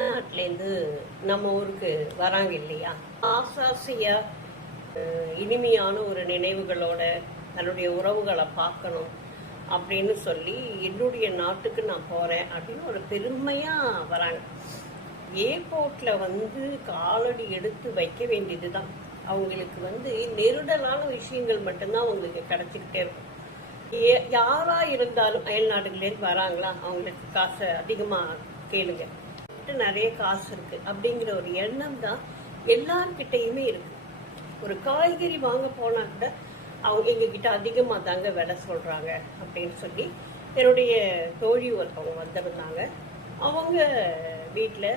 வெளிநாட்டிலேருந்து நம்ம ஊருக்கு வராங்க இல்லையா? ஆசாசியா இனிமையான ஒரு நினைவுகளோட தன்னுடைய உறவுகளை பார்க்கணும் அப்படின்னு சொல்லி என்னுடைய நாட்டுக்கு நான் போகிறேன் அப்படின்னு ஒரு பெருமையாக வராங்க. ஏர்போர்ட்டில் வந்து காலடி எடுத்து வைக்க வேண்டியது தான் அவங்களுக்கு வந்து நெருடலான விஷயங்கள் மட்டும்தான் அவங்களுக்கு கிடச்சிக்கிட்டே இருக்கும். ஏ- யாராக இருந்தாலும் அயல் நாடுகளேருந்து வராங்களா? அவங்களுக்கு காசை அதிகமாக கேளுங்க. கிட்ட நிறைய காசு இருக்கு அப்படிங்கிற ஒரு எண்ணம் தான் எல்லார்கிட்டயுமே இருக்கு. ஒரு காய்கறி வாங்க போனா கூட அவங்க எங்ககிட்ட அதிகமாக தாங்க விலை சொல்றாங்க அப்படின்னு சொல்லி என்னுடைய தோழி ஒருத்தவங்க வந்திருந்தாங்க. அவங்க வீட்டில்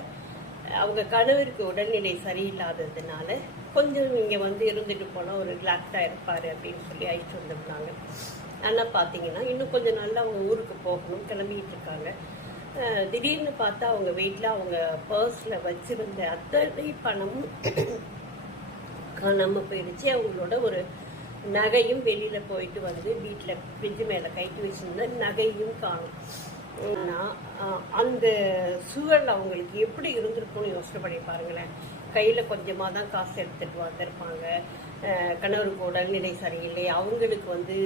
அவங்க கணவருக்கு உடல்நிலை சரியில்லாததுனால கொஞ்சம் இங்கே வந்து இருந்துட்டு போனால் ஒரு ரிலாக்ஸாக இருப்பார் அப்படின்னு சொல்லி அழைச்சிட்டு வந்திருந்தாங்க. ஆனால் பார்த்தீங்கன்னா இன்னும் கொஞ்சம் நாளில் அவங்க ஊருக்கு போகணும் கிளம்பிட்டு இருக்காங்க. திடீர்னு பார்த்தா அவங்க வீட்டில் அவங்க பர்ஸில் வச்சுருந்த அத்தனை பணமும் காணாமல் போயிடுச்சு. அவங்களோட ஒரு நகையும் வெளியில் போயிட்டு வந்து வீட்டில் பிஞ்சு மேலே கைட்டு வச்சிருந்த நகையும் காணும். அந்த சூழல் அவங்களுக்கு எப்படி இருந்திருக்கும்னு யோசனை பண்ணி பாருங்களேன். கையில் கொஞ்சமாக தான் காசு எடுத்துகிட்டு வந்திருப்பாங்க. அஹ், கணவருக்கு உடல்நிலை சரியில்லை. அவங்களுக்கு வந்து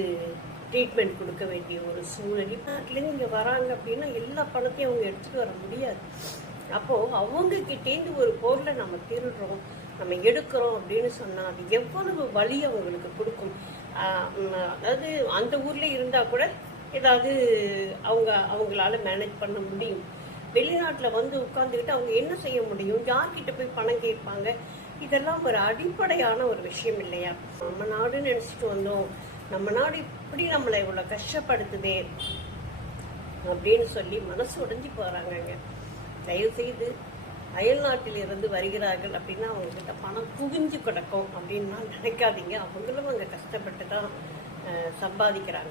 ட்ரீட்மெண்ட் கொடுக்க வேண்டிய ஒரு சூழல் இப்போ நாட்டிலேருந்து இங்கே வராங்க அப்படின்னா எல்லா பணத்தையும் அவங்க எடுத்துகிட்டு வர முடியாது. அப்போ அவங்க கிட்டேந்து ஒரு பொருளை நம்ம திருடுறோம் நம்ம எடுக்கிறோம் அப்படின்னு சொன்னால் அது எவ்வளவு வலி அவங்களுக்கு கொடுக்கும். அதாவது அந்த ஊர்ல இருந்தால் கூட ஏதாவது அவங்க அவங்களால மேனேஜ் பண்ண முடியும். வெளிநாட்டில் வந்து உட்காந்துக்கிட்டு அவங்க என்ன செய்ய முடியும்? யார்கிட்ட போய் பணம் கேட்பாங்க? இதெல்லாம் ஒரு அடிப்படையான ஒரு விஷயம் இல்லையா? நம்ம நாடுன்னு நினச்சிட்டு வந்தோம். நம்ம நாடு இப்படி நம்மளை இவ்வளோ கஷ்டப்படுத்துதே அப்படின்னு சொல்லி மனசு உடைஞ்சு போகிறாங்கங்க தயவு செய்து அயல் நாட்டில் இருந்து வருகிறார்கள் அப்படின்னா அவங்கக்கிட்ட பணம் குவிஞ்சு கிடக்கும் அப்படின்லாம் நினைக்காதீங்க. அவங்களும் அங்கே கஷ்டப்பட்டு தான் சம்பாதிக்கிறாங்க.